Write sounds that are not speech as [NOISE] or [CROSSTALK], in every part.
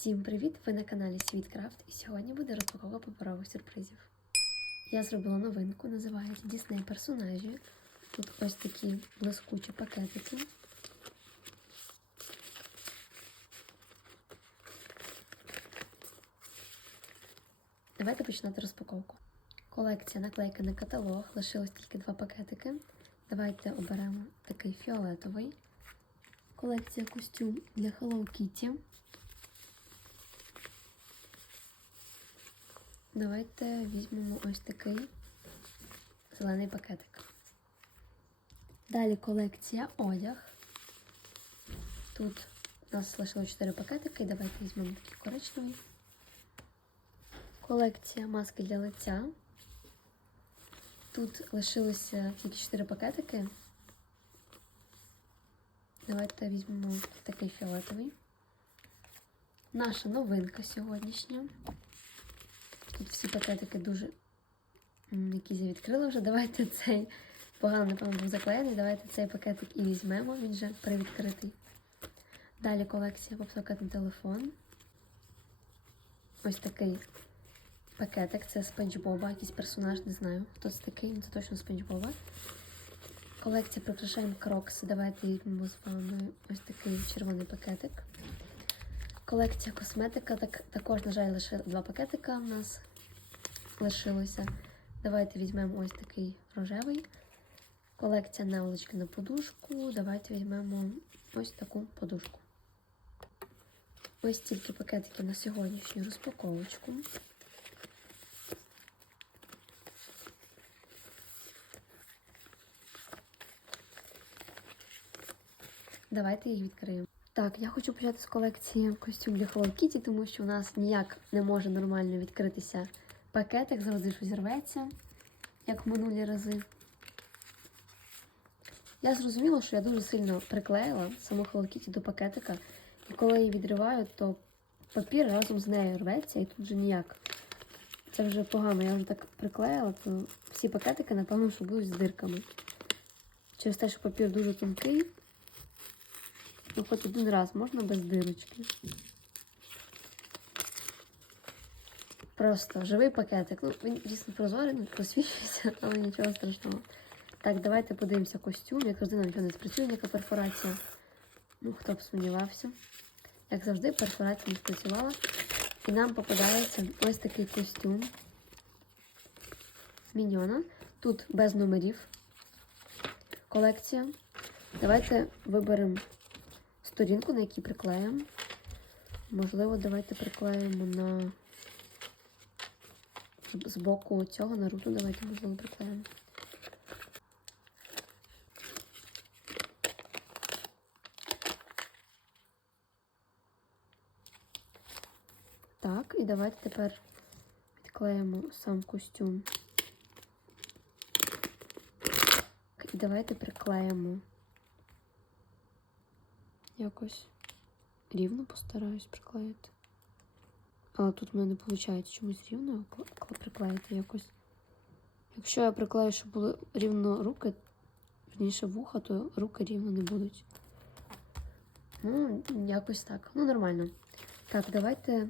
Всім привіт! Ви на каналі Світкрафт і сьогодні буде розпаковка паперових сюрпризів. Я зробила новинку, називається Дісней персонажі. Тут ось такі блискучі пакетики. Давайте починати розпаковку. Колекція наклейки на каталог. Лишилось тільки два пакетики. Давайте оберемо такий фіолетовий. Колекція костюм для Hello Kitty. Давайте візьмемо ось такий зелений пакетик. Далі колекція одяг. Тут у нас лишилось 4 пакетики. Давайте візьмемо такий коричневий. Колекція маски для лиця. Тут лишилося тільки 4 пакетики. Давайте візьмемо такий фіолетовий. Наша новинка сьогоднішня. Тут всі пакетики дуже якісь я відкрила вже. Давайте цей погано, напевно, був заклеєний. Давайте цей пакетик і візьмемо, він вже привідкритий. Далі колекція попсокетний телефон. Ось такий пакетик. Це Спенч Боба, якийсь персонаж, не знаю. Хто це такий, це точно Спенч Боба. Колекція прикрашаємо крокси. Давайте візьмемо з вами ось такий червоний пакетик. Колекція косметика. Так, також, на жаль, лише два пакетика в нас лишилося. Давайте візьмемо ось такий рожевий. Колекція наволочки на подушку. Давайте візьмемо ось таку подушку. Ось тільки пакетики на сьогоднішню розпаковочку. Давайте їх відкриємо. Так, я хочу почати з колекції костюм для Hello Kitty, тому що у нас ніяк не може нормально відкритися пакетик, завжди щось рветься, як в минулі рази. Я зрозуміла, що я дуже сильно приклеїла саму Kitty до пакетика, і коли її відриваю, то папір разом з нею рветься і тут вже ніяк. Це вже погано, я вже так приклеїла, то всі пакетики, напевно, що будуть з дирками. Через те, що папір дуже тонкий. Ну, хоч один раз можна без дирочки. Просто живий пакетик. Ну, він дійсно прозорий, ну, просвічується, [LAUGHS] але нічого страшного. Так, давайте подивимося костюм. Як завжди, нам не спрацює ніяка перфорація. Ну, хто б сумнівався. Як завжди, перфорація не спрацювала. І нам попадається ось такий костюм. Міньона. Тут без номерів. Колекція. Давайте виберемо сторінку, на якій приклеїмо. Можливо, давайте приклеїмо на з боку цього Наруто. Давайте, можливо, приклеїмо. Так, і давайте тепер відклеїмо сам костюм. І давайте приклеїмо якось рівно постараюсь приклеїти. Але тут в мене не виходить чомусь рівно кл- приклеїти якось. Якщо я приклею, щоб були рівно руки, верніше вуха, то руки рівно не будуть. Ну, якось так. Ну, нормально. Так, давайте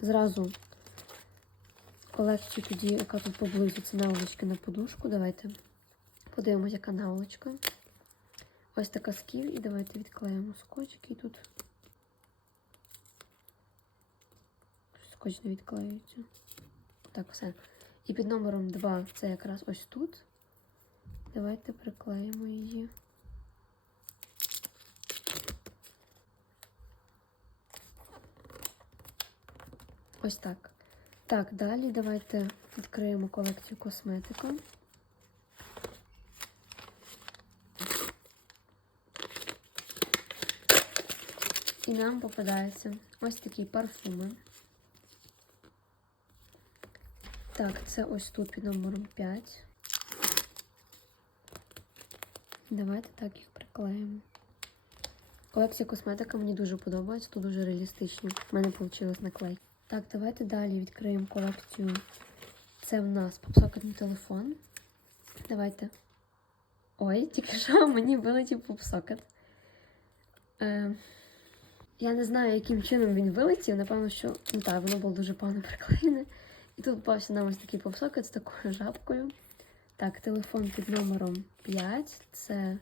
зразу колекцію тоді, яка тут поблизу, це наволочки на подушку. Давайте подивимось, яка наволочка. Ось така сків, і давайте відклеїмо скотч, тут. Скотч не відклеюється. Так, все. І під номером 2 це якраз ось тут. Давайте приклеїмо її. Ось так. Так, далі давайте відкриємо колекцію косметика. І нам попадаються ось такі парфуми. Так, це ось тут під номером 5. Давайте так їх приклеїмо. Колекція косметика мені дуже подобається, тут дуже реалістично. У мене вийшло наклейки. Так, давайте далі відкриємо колекцію. Це в нас попсокетний телефон. Давайте. Ой, тільки що мені вилетів попсокет. Е, Я не знаю, яким чином він вилетів. Напевно, що ну так, воно було дуже погано приклеєне. І тут попався нам ось такий попсокет з такою жабкою. Так, телефон під номером 5. Це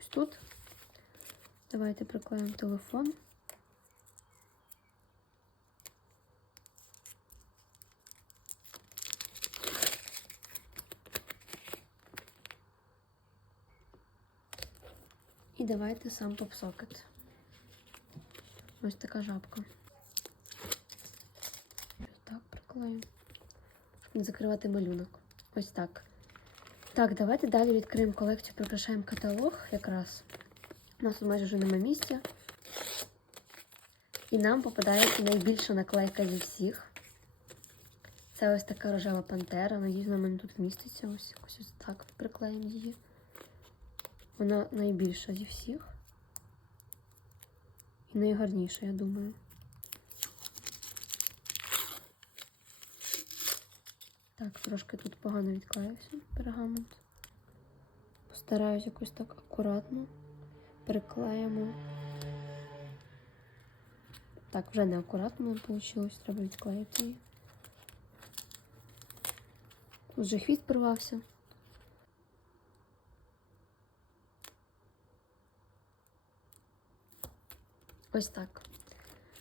ось тут. Давайте приклеїмо телефон. І давайте сам попсокет. Ось така жабка. Ось. Щоб не закривати малюнок. Ось так. Так, давайте далі відкриємо колекцію, прикрашаємо каталог якраз. У нас тут майже вже немає місця. І нам попадається найбільша наклейка зі всіх. Це ось така рожева пантера. Надіюсь, на мене тут вміститься. Ось якось ось так приклеїмо її. Вона найбільша зі всіх. І найгарніша, я думаю. Так, трошки тут погано відклеївся пергамент. Постараюсь якось так акуратно приклеїмо. Так, вже не акуратно вийшло, треба відклеїти її. Тут вже хвіст порвався. Ось так.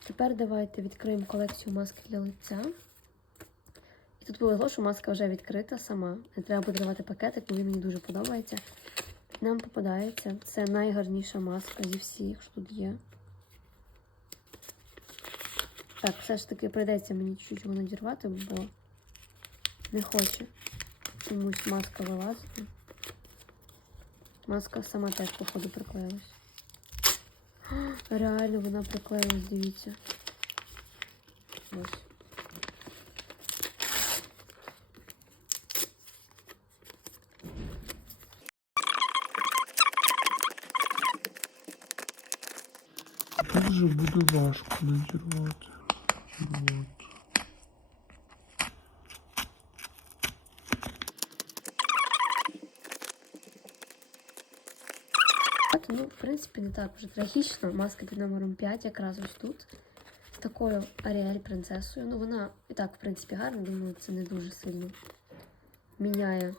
Тепер давайте відкриємо колекцію маски для лиця. Тут повезло, що маска вже відкрита сама. Не треба буде давати пакетик, він мені дуже подобається. Нам попадається. Це найгарніша маска зі всіх, що тут є. Так, все ж таки прийдеться мені чуть-чуть його надірвати, бо не хоче комусь маска вилазити. Маска сама теж, походу, приклеїлась. Реально вона приклеїлась, дивіться. Ось. Дуже буде важко надірвати. От. Ну, в принципі, не так вже трагічно. Маска під номером 5 якраз ось тут. З такою Аріель принцесою. Ну, вона і так, в принципі, гарна, думаю, це не дуже сильно міняє.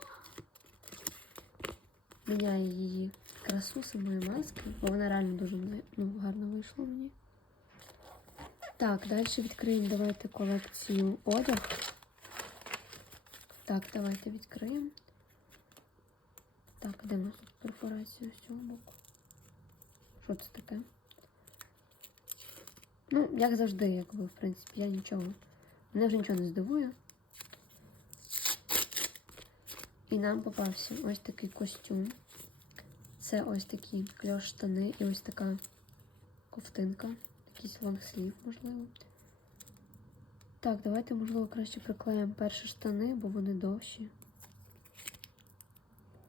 Міняє її красу самої маски, бо вона реально дуже ну, гарно вийшла мені. Так, далі відкриємо давайте колекцію одяг. Так, давайте відкриємо. Так, де нас тут перфорація з цього боку? Що це таке? Ну, як завжди, якби, в принципі, я нічого. Мене вже нічого не здивує. І нам попався ось такий костюм. Це ось такі кльош штани і ось така ковтинка. Якийсь лонгслів, можливо. Так, давайте, можливо, краще приклеїмо перші штани, бо вони довші.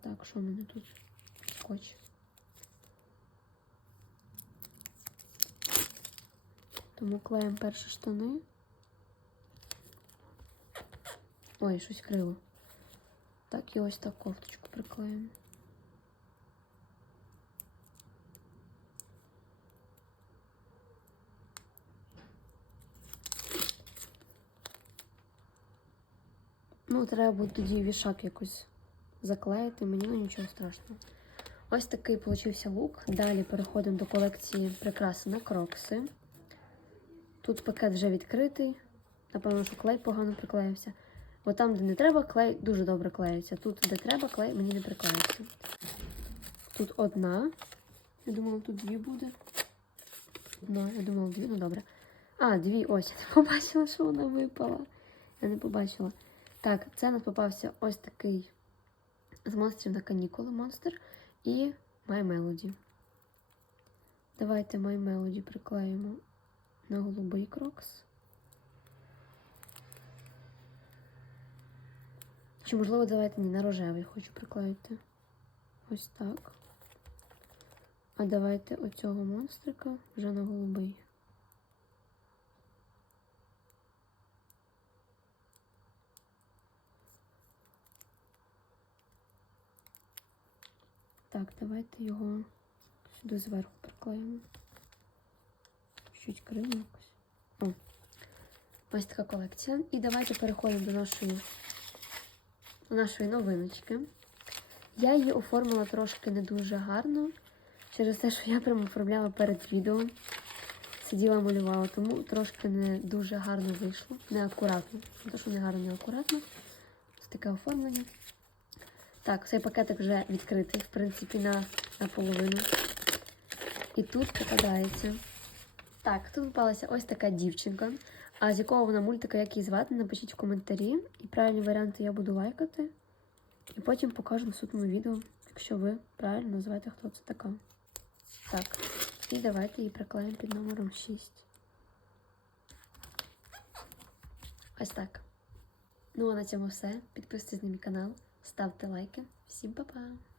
Так, що в мене тут? Скотч. Тому клеїмо перші штани. Ой, щось криво. Так, і ось так кофточку приклеїмо. Ну, треба буде тоді вішак якось заклеїти, мені ну нічого страшного. Ось такий получився лук. Далі переходимо до колекції прикраси на крокси. Тут пакет вже відкритий. Напевно, що клей погано приклеївся. Бо там, де не треба, клей дуже добре клеїться. Тут, де треба, клей мені не приклеїться. Тут одна. Я думала, тут дві буде. Одна, я думала, дві, ну добре. А, дві, ось. Я не побачила, що вона випала. Я не побачила. Так, це у нас попався ось такий з монстрів на канікули монстр і My Melody. Давайте My Melody приклеїмо на голубий крокс. Чи, можливо, давайте не на рожевий хочу приклеїти. Ось так. А давайте оцього монстрика вже на голубий. Так, давайте його Сюди зверху приклеїмо. Чуть криво якось. О. Ось така колекція. І давайте переходимо до нашої, до нашої новиночки. Я її оформила трошки не дуже гарно, через те, що я прямо оформляла перед відео. Сиділа малювала, тому трошки не дуже гарно вийшло. Неакуратно. Не те, що не гарно, не акуратно. Ось таке оформлення. Так, цей пакетик вже відкритий, в принципі, на, на половину. І тут попадається. Так, тут попалася ось така дівчинка. А з якого вона мультика, як її звати, напишіть в коментарі. І правильні варіанти я буду лайкати. І потім покажу в наступному відео, якщо ви правильно називаєте, хто це така. Так, і давайте її приклеїмо під номером 6. Ось так. Ну а на цьому все. Підписуйтесь на мій канал, ставте лайки. Всім па-па!